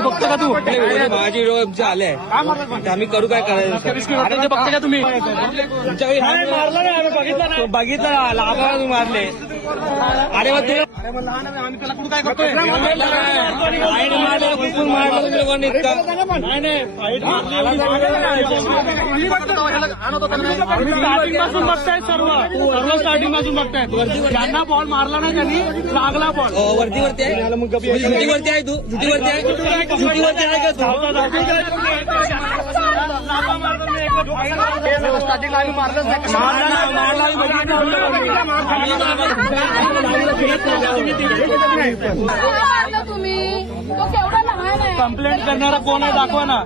बघतो का तू माझी रोज आले आम्ही करू काय करायचं बघता का तुम्ही बघितलं लाभा तुम्ही मारले अरे आम्ही त्याला कुठं काय करतोय स्टार्टिंग पासून बघताय सर्व स्टार्टिंग पासून बघताय ज्यांना बॉल मारला ना त्यांनी लागला बॉल वरती आहे जुटीवरती आहे तू जुटीवरती आहे का स्टार्टिंगला आम्ही मारलंच तुम्ही तो केवढा लहान आहे. कंप्लेंट करणारा कोण आहे दाखवा ना.